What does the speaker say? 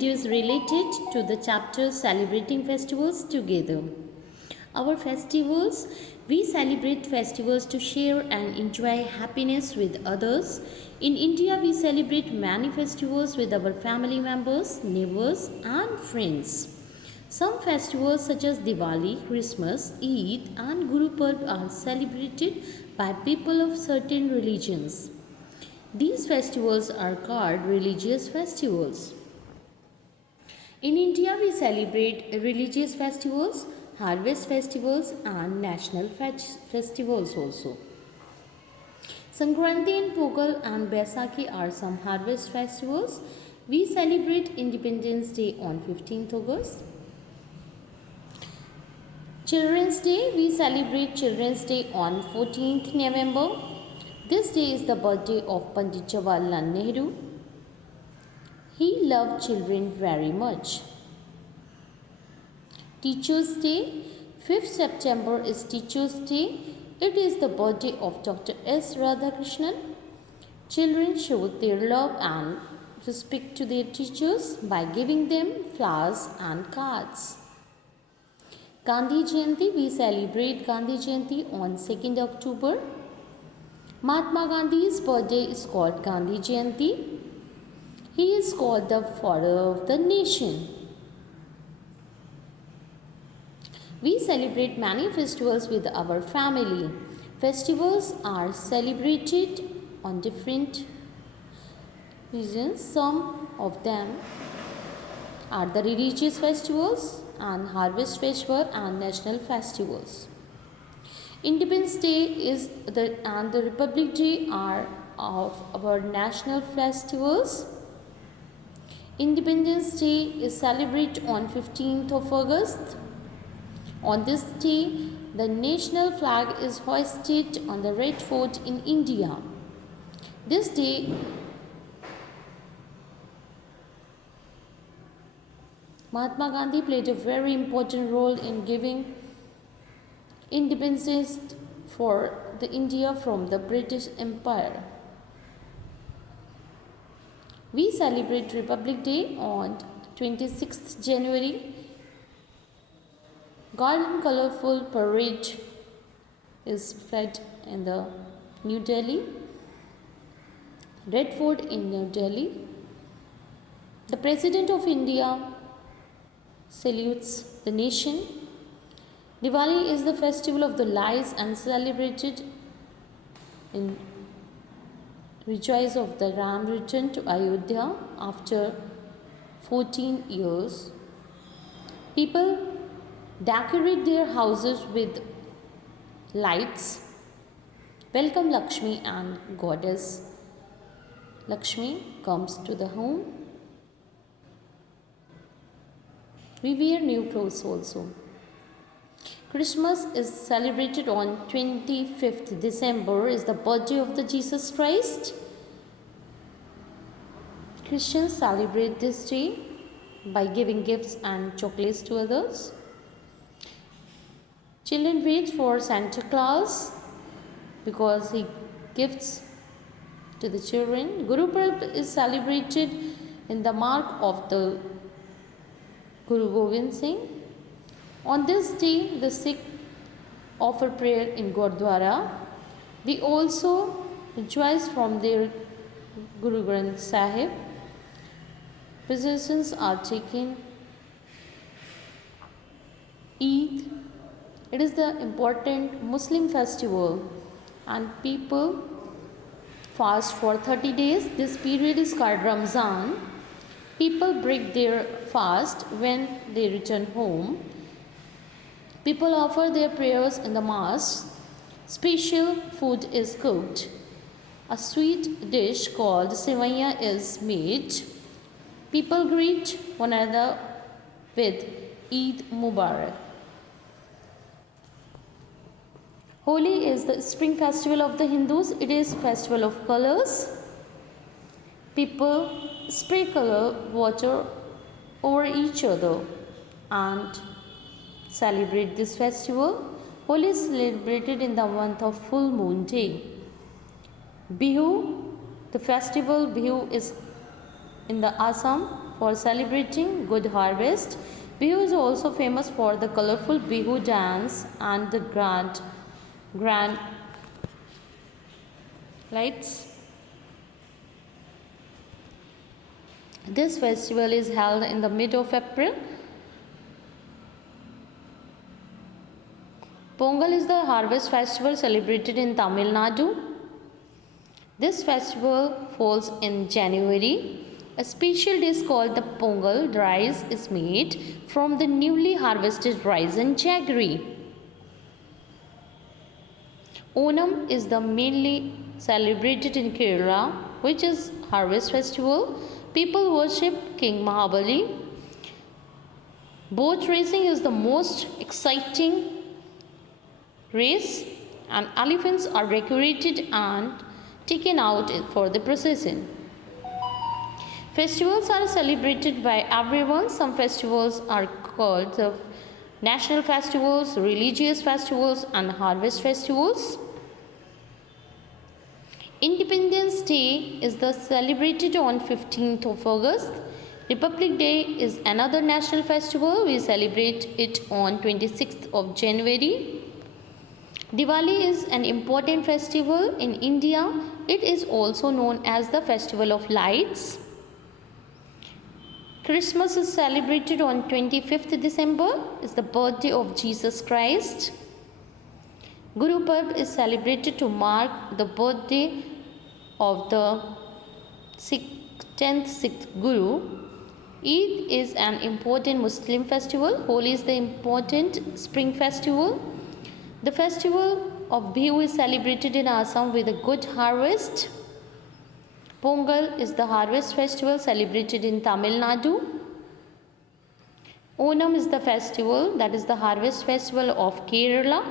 video is related to the chapter celebrating festivals together. Our festivals, we celebrate festivals to share and enjoy happiness with others. In India, we celebrate many festivals with our family members, neighbors, and friends. Some festivals such as Diwali, Christmas, Eid, and Guru Purb are celebrated by people of certain religions. These festivals are called religious festivals. In India, we celebrate religious festivals, harvest festivals, and national festivals also. Sankranti and Pongal and Baisakhi are some harvest festivals. We celebrate Independence Day on 15th August. Children's Day, we celebrate Children's Day on 14th November. This day is the birthday of Pandit Jawaharlal Nehru. He loved children very much. Teachers Day, 5th September is Teachers Day. It is the birthday of Dr. S. Radhakrishnan. Children show their love and respect to their teachers by giving them flowers and cards. Gandhi Jayanti, we celebrate Gandhi Jayanti on 2nd October. Mahatma Gandhi's birthday is called Gandhi Jayanti. He is called the father of the nation. We celebrate many festivals with our family. Festivals are celebrated on different reasons. Some of them are the religious festivals and harvest festival and national festivals. Independence Day and the Republic Day are of our national festivals. Independence Day is celebrated on 15th of August. On this day, the national flag is hoisted on the Red Fort in India. This day, Mahatma Gandhi played a very important role in giving independence for the India from the British Empire. We celebrate Republic Day on 26th January. Golden colorful parade is spread in the New Delhi, Red Fort in New Delhi. The President of India salutes the nation. Diwali is the festival of the lights and celebrated in rejoice of the Ram return to Ayodhya after 14 years. People decorate their houses with lights. Welcome Lakshmi and Goddess Lakshmi comes to the home. We wear new clothes also. Christmas is celebrated on 25th December is the birthday of the Jesus Christ. Christians celebrate this day by giving gifts and chocolates to others. Children wait for Santa Claus because he gifts to the children. Guru Purb is celebrated in the mark of the Guru Gobind Singh. On this day, the Sikh offer prayer in Gurdwara. They also rejoice from their Guru Granth Sahib. Processions are taken. Eid, it is the important Muslim festival and people fast for 30 days. This period is called Ramzan. People break their fast when they return home. People offer their prayers in the mosque. Special food is cooked. A sweet dish called sevaiya is made. People greet one another with Eid Mubarak. Holi is the spring festival of the Hindus. It is festival of colors. People spray color water over each other and celebrate this festival. Holi is celebrated in the month of full moon day. Bihu, the festival Bihu is in the Assam for celebrating good harvest. Bihu is also famous for the colorful Bihu dance and the grand lights. This festival is held in the mid of April. Pongal is the harvest festival celebrated in Tamil Nadu. This festival falls in January. A special dish called the Pongal rice is made from the newly harvested rice and jaggery. Onam is the mainly celebrated in Kerala, which is harvest festival. People worship King Mahabali. Boat racing is the most exciting race, and elephants are decorated and taken out for the procession. Festivals are celebrated by everyone. Some festivals are called the national festivals, religious festivals, and harvest festivals. Independence Day is celebrated on 15th of August. Republic Day is another national festival. We celebrate it on 26th of January. Diwali is an important festival in India. It is also known as the Festival of Lights. Christmas is celebrated on 25th December. It's the birthday of Jesus Christ. Guru Parv is celebrated to mark the birthday of the 10th Sikh Guru. Eid is an important Muslim festival. Holi is the important spring festival. The festival of Bihu is celebrated in Assam with a good harvest. Pongal is the harvest festival celebrated in Tamil Nadu. Onam is the festival, that is the harvest festival of Kerala.